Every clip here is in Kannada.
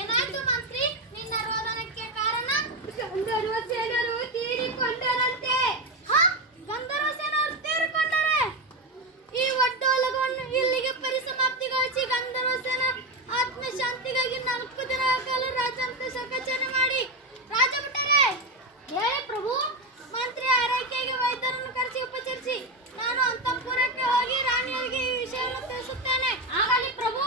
ಏನಾಯ್ತು ಮಂತ್ರಿ? ನಿನ್ನ ರೋದನಕ್ಕೆ ಕಾರಣ ಗಂಧರ್ವ ಸೇನರು ತೀರಿಕೊಂಡರಂತೆ. ಗಂಧರ್ವ ಸೇನರು ತೀರಿಕೊಂಡರೆ ಈ ಒಡ್ಡೋಲಗವನ್ನು ಇಲ್ಲಿಗೆ ಪರಿಸಮಾಪ್ತಿಗೊಳಿಸಿ ಗಂಧರ್ವ ಸೇನ ಆತ್ಮಶಾಂತಿಗಾಗಿ 4 ದಿನಗಳ ಕಾಲ ರಾಜಾಂತ ಶೋಕಾಚರಣೆ ಮಾಡಿ ರಾಜ ಬಿಟ್ಟರೆ. ಹೇಳಿ ಪ್ರಭು. ಮಂತ್ರಿ ಆರೈಕೆಗೆ ವೈದ್ಯರನ್ನು ಕರೆಸಿ ಉಪಚರಿಸಿ ನಾನು ಅಂತಃಪುರಕ್ಕೆ ಹೋಗಿ ರಾಣಿಯರಿಗೆ ಈ ವಿಷಯವನ್ನು ತಿಳಿಸುತ್ತೇನೆ. ಆಗಲಿ ಪ್ರಭು.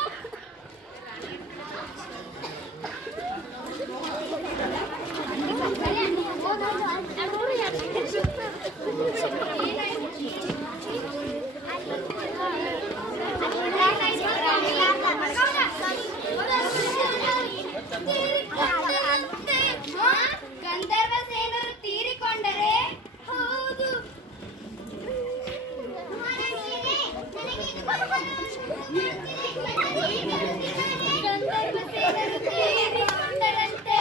ಗಂಧರ್ವ ಸೇನರು ತೀರಿಕೊಂಡರೆ ಹೌದು. ಗಂಧರ್ವ ಸೇನರು ತೀರಿಕೊಂಡರಂತೆ.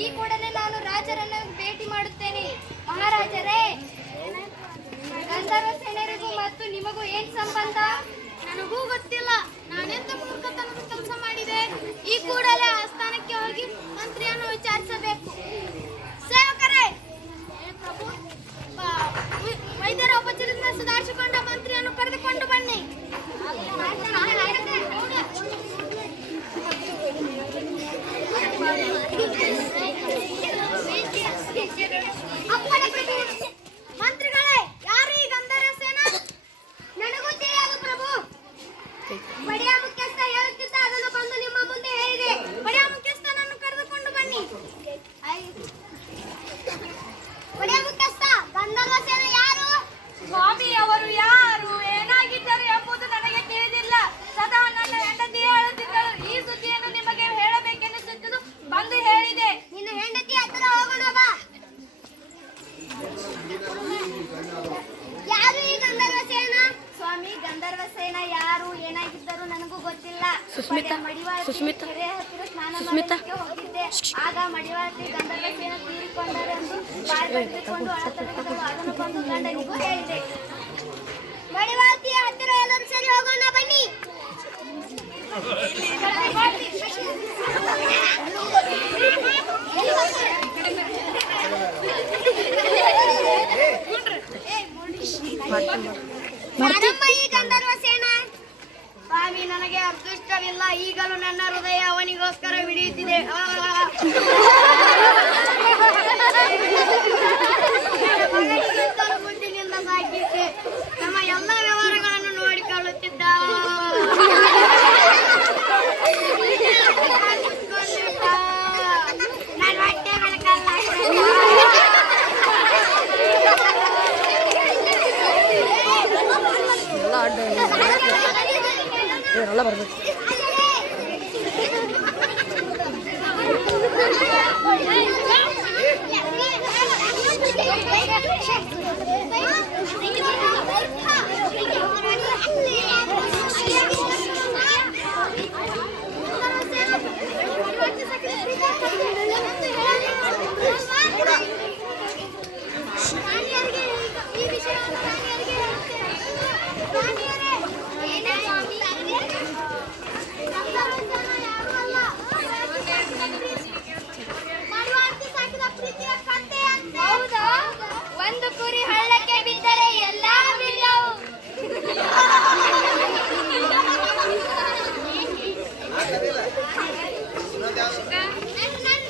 ಈ ಕೂಡಲೇ ನಾನು ರಾಜರನ್ನು ಭೇಟಿ ಮಾಡುತ್ತೇನೆ. ಮಹಾರಾಜರೇ, ಗಂಧರ್ವ ಸೇನರಿಗೂ ಮತ್ತು ನಿಮಗೂ ಏನ್ ಸಂಬಂಧ? ನನಗೂ ಗೊತ್ತಿಲ್ಲ. ನಾನೆಂತ ಮೂರ್ಖತನದ ಕೆಲಸ ಮಾಡಿದೆ? ಈ ಕೂಡಲೇ ಆಸ್ಥಾನಕ್ಕೆ ಹೋಗಿ ಮಂತ್ರಿಯನ್ನು ವಿಚಾರಿಸಬೇಕು. ಸೇವಕರೇ, ವೈದ್ಯರ ಉಪಚಾರದಿಂದ ಸುಧಾರಿಸಿಕೊಂಡ ಮಂತ್ರಿಯನ್ನು ಕರೆದುಕೊಂಡು ಬನ್ನಿ. ಮಂತ್ರಿಗಳೇ, ಯಾರು ಈ ಗಂಧರ್ವ ಸೇನ? ನನಗೂ ತಿಳಿಯದು ಪ್ರಭು. ಬಡಿಯ ಮುಖ್ಯಸ್ಥ ಹೇಳುತ್ತಿದ್ದ, ಅದನ್ನು ಬಂದು ನಿಮ್ಮ ಮುಂದೆ ಹೇಳಿದೆ. ಬಡಿಯ ಮುಖ್ಯಸ್ಥನನ್ನು ಕರೆದುಕೊಂಡು ಬನ್ನಿ. ಬಡಿಯ ಮುಖ್ಯಸ್ಥ, ಗಂಧರ್ವ ಸೇನ ಯಾರು? ಸ್ವಾಮಿ, ಅವರು ಯಾರು, ಏನಾಗಿದ್ದರು ಎಂಬುದು ನನಗೆ ತಿಳಿದಿಲ್ಲ. ಸದಾ ನನ್ನ ಹೆಂಡತಿ ಹೇಳುತ್ತಿದ್ದಳು. ಈ ಸುದ್ದಿಯನ್ನು ನಿಮಗೆ ಹೇಳಬೇಕೆನ್ನಿಸುತ್ತಿದ್ದು ಬಂದು ಹೇಳಿದೆ. ನಿನ್ನ ಹೆಂಡತಿ ಹತ್ತಿರ ಹೋಗೋಣ ಬಾ. ಯಾರು ಈ ಗಂಧರ್ವ ಸೇನ? ಸ್ವಾಮಿ, ಗಂಧರ್ವ ಸೇನ ಯಾರು, ಏನಾಗಿದ್ದರು ನನಗೂ ಗೊತ್ತಿಲ್ಲ. ಕೆರೆ ಹತ್ತಿರ ಸ್ನಾನ ಮಾಡಲಿಕ್ಕೆ ಹೋಗಿದ್ದೆ. ಆಗ ಮಡಿವಾಳತಿ ಗಂಧರ್ವ ಸೇನ ತೀರಿಕೊಂಡರೆ ಎಂದು ಬಾಯಿ ಬಡಿದುಕೊಂಡು ಅಳತೊಡಗಿದಳು. ಅದನ್ನು ಬಂದು ಗಂಡನಿಗೂ ಹೇಳಿದೆ. ಮಡಿವಾಳತಿಯ ಹತ್ತಿರ ಎಲ್ಲರೂ ಸರಿ ಹೋಗೋಣ ಬನ್ನಿ. ಈ ಗಂಧರ್ವ ಸೇನ ಸ್ವಾಮಿ, ನನಗೆ ಅದೃಷ್ಟವಿಲ್ಲ. ಈಗಲೂ ನನ್ನ ಹೃದಯ ಅವನಿಗೋಸ್ಕರ ಮಿಡಿಯುತ್ತಿದೆ. ಮುಂದಿನಿಂದ ಸಾಕಿದ್ದೆ. ನಮ್ಮ ಎಲ್ಲ ವ್ಯವಹಾರಗಳನ್ನು ನೋಡಿಕೊಳ್ಳುತ್ತಿದ್ದ. ನನ್ನ ಹೊಟ್ಟೆ ಬೆಳಕಲ್ಲ. ಎಲ್ಲ ಬರ್ಬೇಕು.